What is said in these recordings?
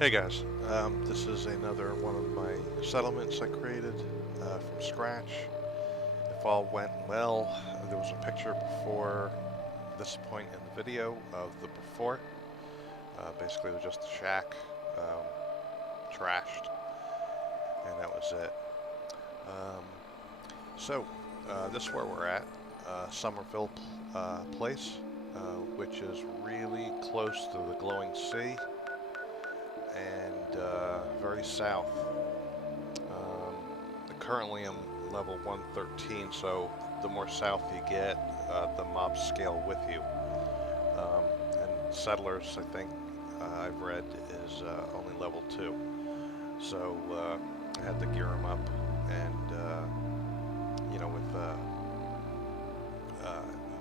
Hey guys, this is another one of my settlements I created from scratch. If all went well, there was a picture before this point in the video of the fort. Basically, it was just a shack, trashed, and that was it. Um, this is where we're at, Somerville place, which is really close to the glowing sea and very south. Currently I'm level 113, so the more south you get, the mobs scale with you. And settlers, I think I've read, is only level 2. So I had to gear them up, and with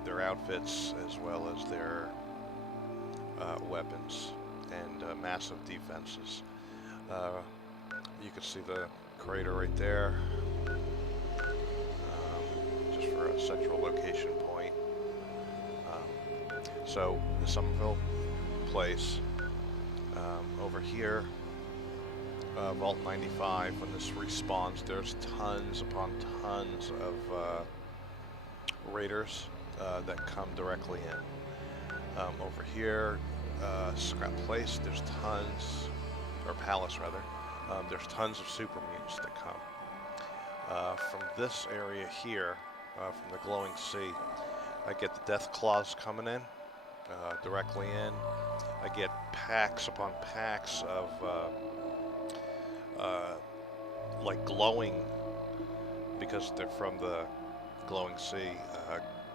their outfits as well as their weapons and massive defenses. You can see the crater right there, just for a central location point. So the Somerville place, over here, Vault 95, when this respawns, there's tons upon tons of raiders that come directly in. Over here, Scrap Place, there's tons, or Palace rather, there's tons of Supermutants that come. From this area here, from the glowing sea, I get the Death Claws coming in, directly in. I get packs upon packs of, like glowing, because they're from the glowing sea,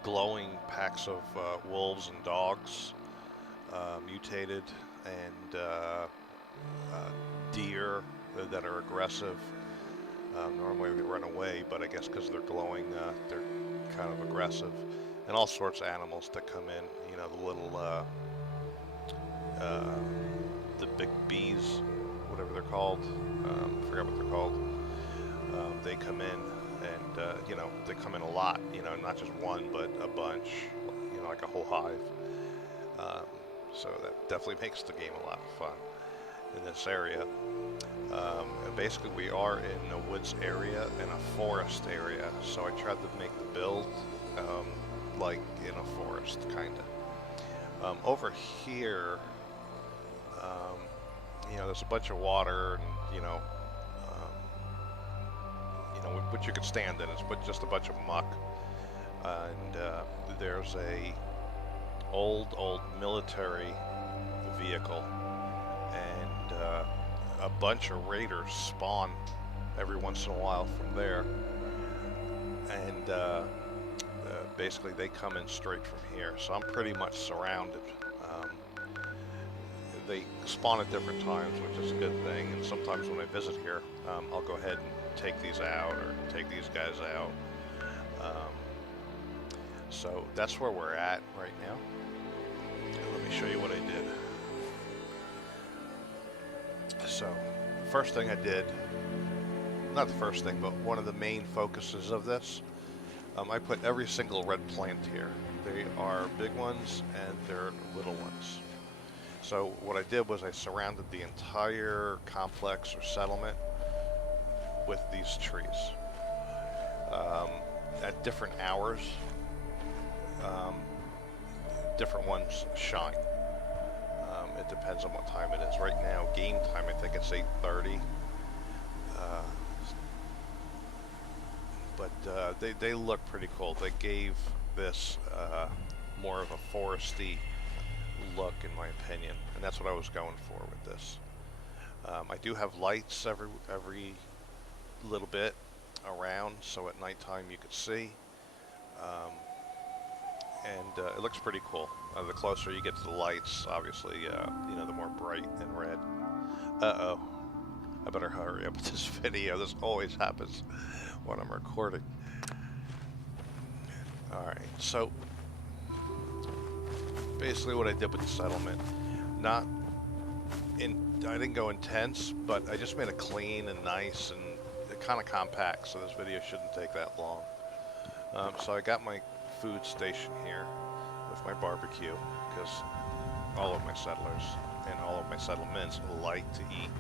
glowing packs of wolves and dogs, mutated, and deer that are aggressive. Normally they run away, but I guess because they're glowing, they're kind of aggressive. And all sorts of animals that come in, the little, the big bees, whatever they're called, I forgot what they're called. They come in, and, they come in a lot, not just one, but a bunch, like a whole hive. So that definitely makes the game a lot of fun in this area. Basically, we are in a woods area and a forest area, so I tried to make the build like in a forest, kind of. Over here, there's a bunch of water, and which you could stand in. It's just a bunch of muck, and there's a old military vehicle, and a bunch of raiders spawn every once in a while from there, and basically they come in straight from here, so I'm pretty much surrounded. They spawn at different times, which is a good thing, and sometimes when I visit here, I'll go ahead and take these out, or take these guys out. So that's where we're at right now. Let me show you what I did. So, first thing I did, not the first thing, but one of the main focuses of this, I put every single red plant here. They are big ones and they're little ones. So what I did was I surrounded the entire complex or settlement with these trees. At different hours, different ones shine. It depends on what time it is. Right now, game time, I think it's 8:30. But they look pretty cool. They gave this more of a foresty look, in my opinion, and that's what I was going for with this. I do have lights every little bit around, so at nighttime you could see. And it looks pretty cool. The closer you get to the lights, obviously, the more bright and red. Uh-oh. I better hurry up with this video. This always happens when I'm recording. Alright, so basically what I did with the settlement, I didn't go intense, but I just made it clean and nice and kind of compact, so this video shouldn't take that long. So I got my food station here with my barbecue, because all of my settlers, and all of my settlements like to eat.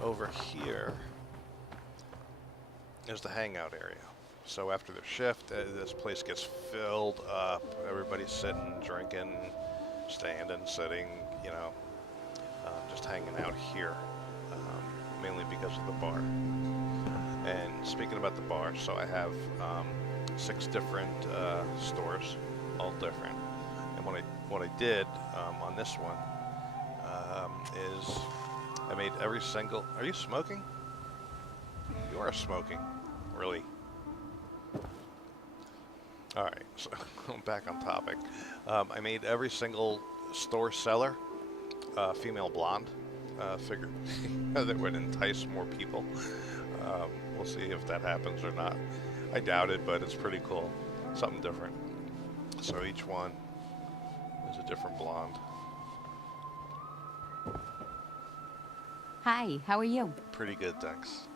Over here is the hangout area. So after their shift, this place gets filled up. Everybody's sitting, drinking, standing, sitting, you know, just hanging out here, mainly because of the bar. And speaking about the bar, so I have 6 different stores, all different. And what I did on this one is I made every single. Are you smoking? You are smoking, really. All right, so I'm back on topic. I made every single store seller female blonde. Figured that would entice more people. We'll see if that happens or not. I doubt it, but it's pretty cool. Something different. So each one is a different blonde. Hi, how are you? Pretty good, thanks.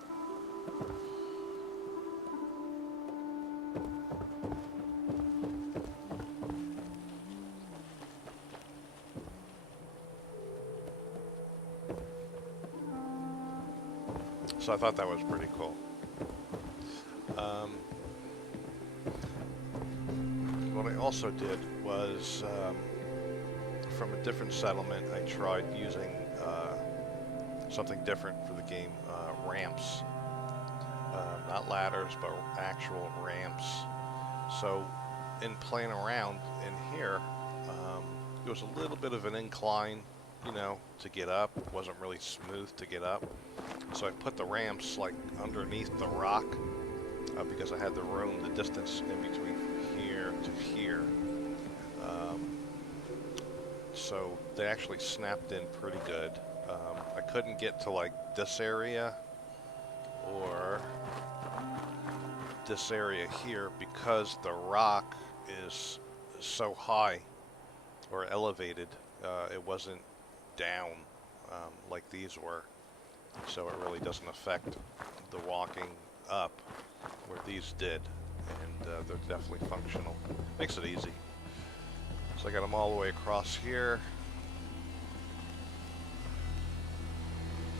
So I thought that was pretty cool. What I also did was, from a different settlement, I tried using something different for the game, ramps. Not ladders, but actual ramps. So in playing around in here, there was a little bit of an incline, you know, to get up. It wasn't really smooth to get up. So I put the ramps like underneath the rock because I had the room, the distance in between from here to here. So they actually snapped in pretty good. I couldn't get to like this area or this area here because the rock is so high or elevated. It wasn't down like these were. So it really doesn't affect the walking up where these did, and they're definitely functional. Makes it easy. So I got them all the way across here,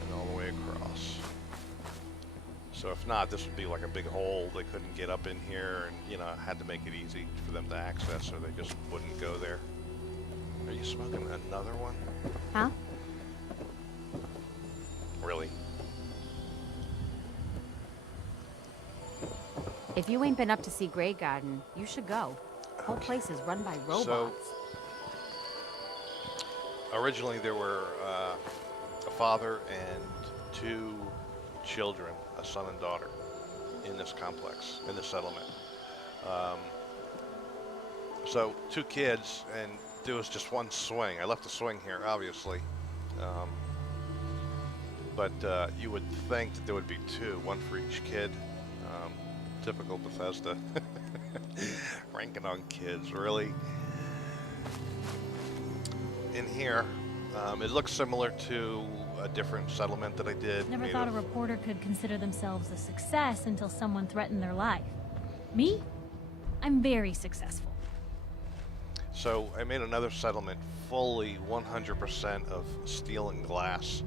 and all the way across. So if not, this would be like a big hole. They couldn't get up in here, and you know, I had to make it easy for them to access, or they just wouldn't go there. Are you smoking another one? Huh? Really? If you ain't been up to see Grey Garden, you should go. The whole place is run by robots. So, originally there were a father and 2 children, a son and daughter, in this complex, in the settlement. So 2 kids, and there was just 1 swing. I left the swing here, obviously. But you would think that there would be 2, 1 for each kid. Typical Bethesda. Ranking on kids, really. In here, it looks similar to a different settlement that I did. Never thought a reporter could consider themselves a success until someone threatened their life. Me? I'm very successful. So I made another settlement fully 100% of steel and glass.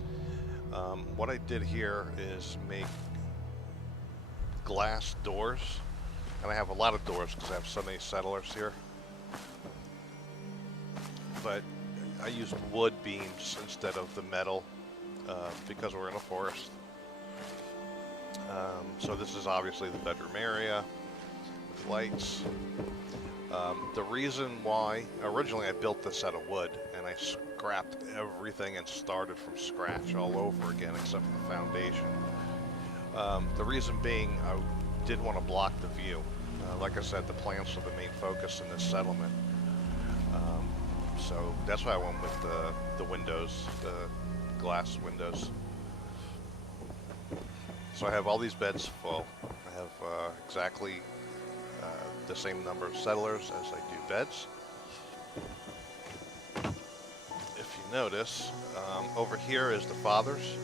What I did here is make glass doors, and I have a lot of doors because I have so many settlers here. But I used wood beams instead of the metal because we're in a forest. So this is obviously the bedroom area with lights. The reason why, originally I built this out of wood, and I scrapped everything and started from scratch all over again except for the foundation. The reason being, I didn't want to block the view. Like I said, the plants are the main focus in this settlement. So that's why I went with the windows, the glass windows. So I have all these beds full. I have exactly the same number of settlers as I do beds. If you notice, over here is the father's,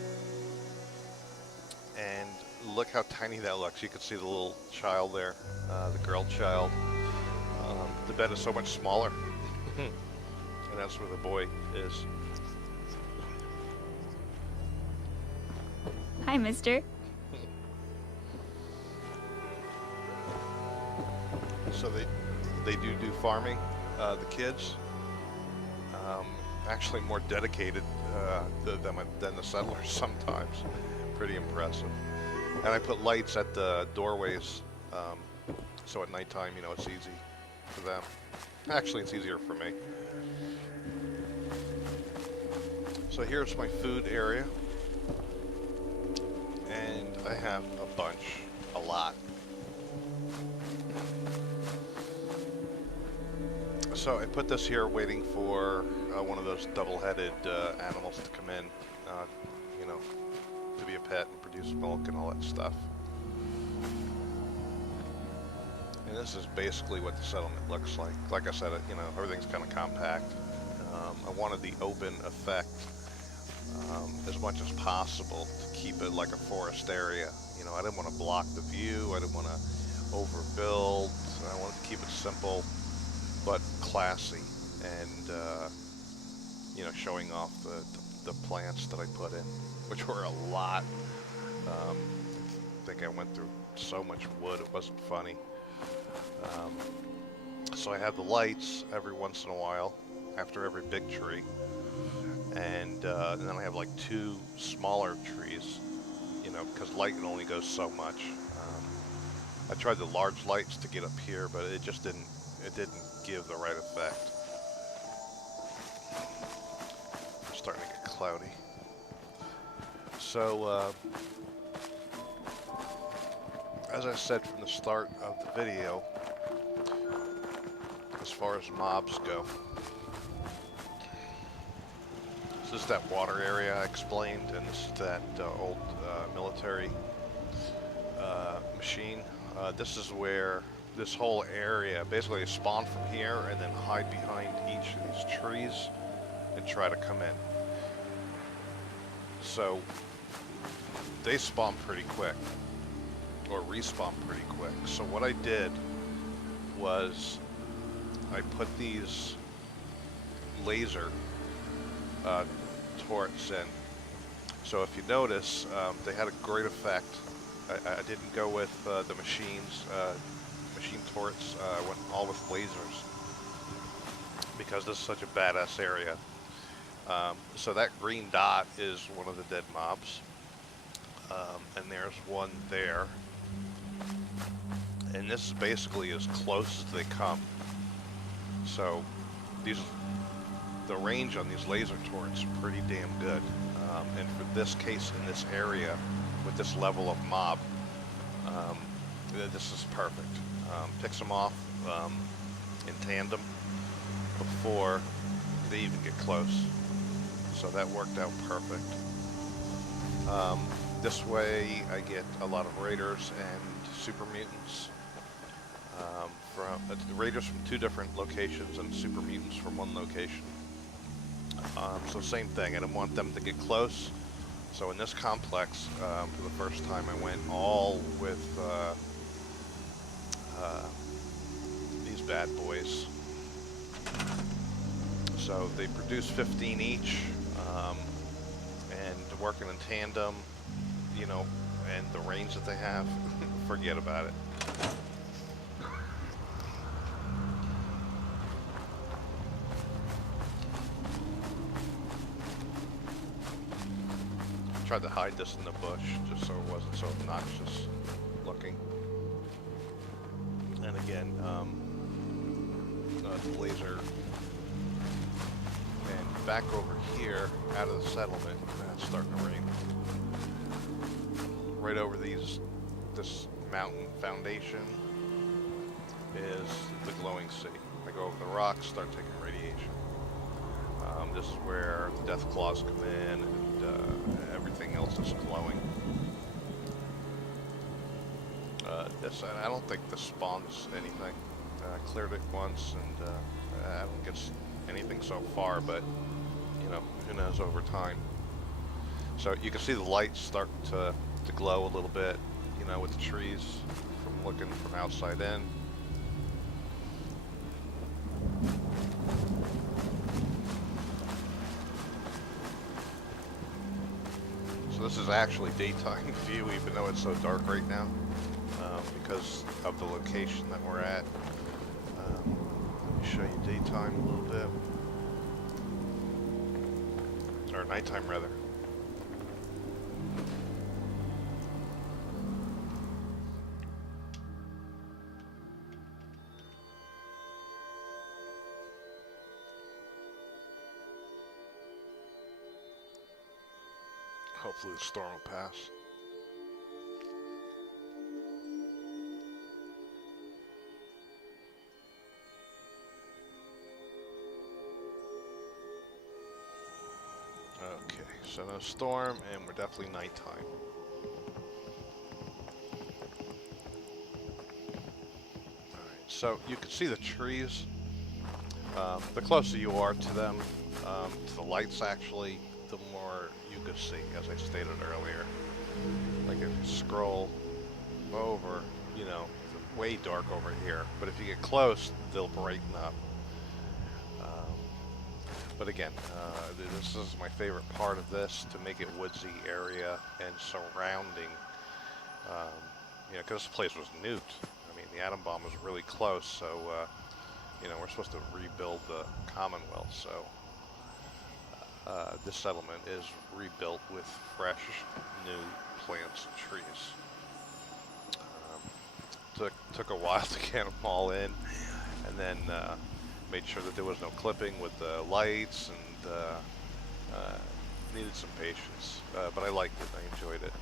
and look how tiny that looks. You can see the little child there, the girl child. The bed is so much smaller. And that's where the boy is. Hi, mister. So they do farming, the kids. Actually more dedicated than the settlers sometimes. Pretty impressive. And I put lights at the doorways, so at nighttime, you know, it's easy for them. Actually, it's easier for me. So here's my food area. And I have a lot. So I put this here waiting for one of those double-headed animals to come in, you know, to be a pet and produce milk and all that stuff. And this is basically what the settlement looks like. Like I said, you know, everything's kind of compact. I wanted the open effect as much as possible to keep it like a forest area. You know, I didn't want to block the view. I didn't want to overbuild. I wanted to keep it simple but classy, and you know, showing off the plants that I put in, which were a lot. I think I went through so much wood it wasn't funny. So I have the lights every once in a while after every big tree, and then I have like 2 smaller trees, you know, because light only goes so much. I tried the large lights to get up here, but it just didn't give the right effect. It's starting to get cloudy. So, as I said from the start of the video, as far as mobs go, this is that water area I explained, and this is that old military machine. This is where this whole area basically spawn from here and then hide behind each of these trees and try to come in. So they spawn pretty quick, or respawn pretty quick. So what I did was I put these laser turrets in. So if you notice, they had a great effect. I didn't go with the machine turrets. I went all with lasers because this is such a badass area. So that green dot is one of the dead mobs, and there's one there, and this is basically as close as they come. So the range on these laser turrets is pretty damn good, and for this case in this area with this level of mob, this is perfect. Picks them off in tandem before they even get close. So that worked out perfect. This way I get a lot of raiders and supermutants. The raiders from 2 different locations and supermutants from 1 location. So same thing, I didn't want them to get close. So in this complex, for the first time I went all with these bad boys. So they produce 15 each, and working in tandem, you know, and the range that they have, forget about it. Tried to hide this in the bush just so it wasn't so obnoxious looking. And again, the laser. And back over here, out of the settlement, it's starting to rain. Right over this mountain foundation is the glowing sea. I go over the rocks, start taking radiation. This is where the death claws come in, and everything else is glowing. I don't think this spawns anything. I cleared it once, and I don't get anything so far, but you know, who knows over time. So you can see the lights start to glow a little bit, you know, with the trees from looking from outside in. So this is actually daytime view, even though it's so dark right now, because of the location that we're at. Let me show you daytime a little bit. Or nighttime, rather. Hopefully the storm will pass. Okay, so no storm, and we're definitely nighttime. Alright, so you can see the trees. The closer you are to them, to the lights actually, the more you could see, as I stated earlier. Like if you scroll over, you know, it's way dark over here. But if you get close, they'll brighten up. But again, this is my favorite part of this, to make it woodsy area and surrounding, you know, because this place was nuked. I mean, the atom bomb was really close, so, you know, we're supposed to rebuild the Commonwealth, so this settlement is rebuilt with fresh, new plants and trees. Took a while to get them all in, and then made sure that there was no clipping with the lights, and needed some patience, but I liked it. I enjoyed it.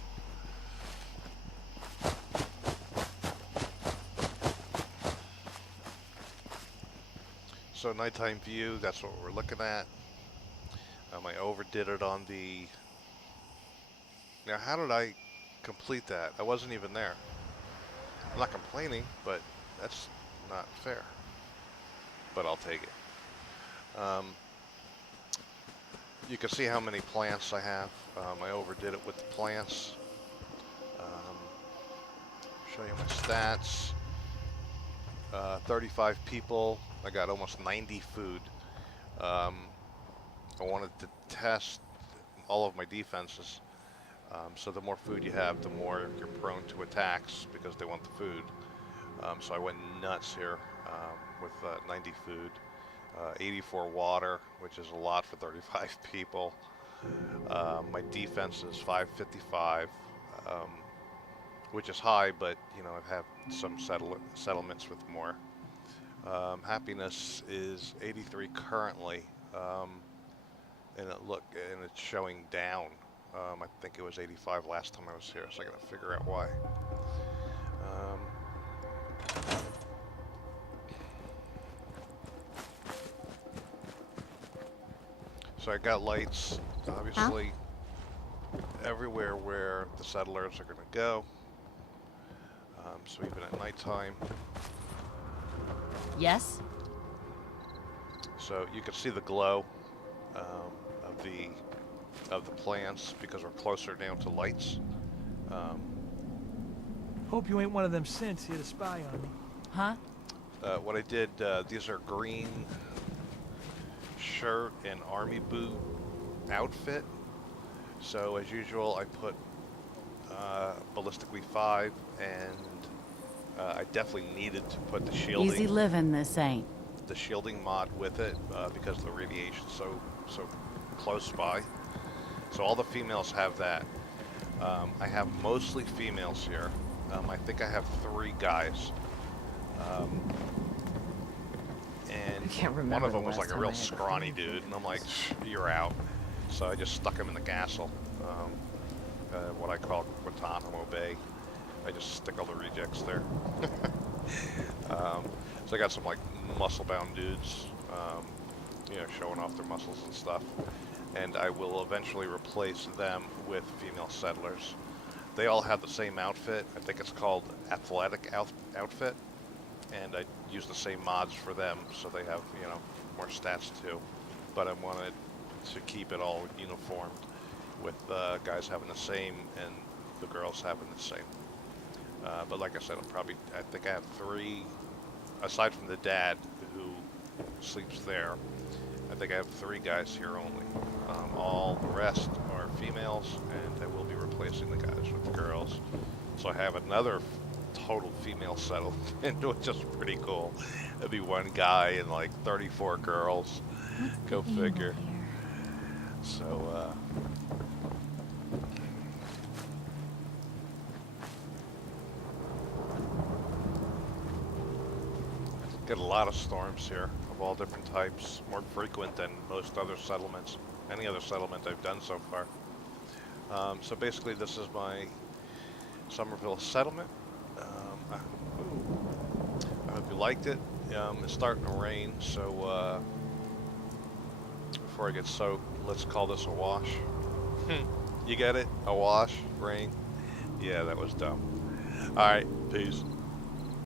So nighttime view, that's what we're looking at. I overdid it on the... Now, how did I complete that? I wasn't even there. I'm not complaining, but that's not fair. But I'll take it. You can see how many plants I have. I overdid it with the plants. Show you my stats. 35 people. I got almost 90 food. I wanted to test all of my defenses. So the more food you have, the more you're prone to attacks because they want the food. So I went nuts here with 90 food. 84 water, which is a lot for 35 people. My defense is 555, which is high, but you know, I've had some settlements with more. Happiness is 83 currently, and it's showing down. I think it was 85 last time I was here, so I gotta figure out why. So I got lights, obviously, everywhere where the settlers are gonna go. So even at nighttime. Yes? So you can see the glow of the plants because we're closer down to lights. Hope you ain't one of them synths here to spy on me. Huh? What I did, these are green shirt and army boot outfit. So as usual, I put ballistically 5, and I definitely needed to put the shielding. Easy living, this ain't. The shielding mod with it because the radiation's so close by. So all the females have that. I have mostly females here. I think I have 3 guys. And I can't one remember of them the was last like a time real I had scrawny dude, and I'm like, you're out. So I just stuck him in the castle, what I call Guantanamo Bay. I just stick all the rejects there. So I got some like muscle-bound dudes, you know, showing off their muscles and stuff. And I will eventually replace them with female settlers. They all have the same outfit. I think it's called athletic outfit. And I use the same mods for them, so they have, you know, more stats too. But I wanted to keep it all uniformed, with guys having the same and the girls having the same. But like I said, I think I have 3, aside from the dad who sleeps there, I think I have 3 guys here only. All the rest are females, and I will be replacing the guys with the girls. So I have another total female settlement, which is pretty cool. It'd be 1 guy and like 34 girls. Go figure. So, get a lot of storms here of all different types, more frequent than most other settlements, any other settlement I've done so far. So basically this is my Somerville settlement. I hope you liked it. It's starting to rain, so before I get soaked, let's call this a wash. You get it? A wash? Rain? Yeah, that was dumb. Alright, peace.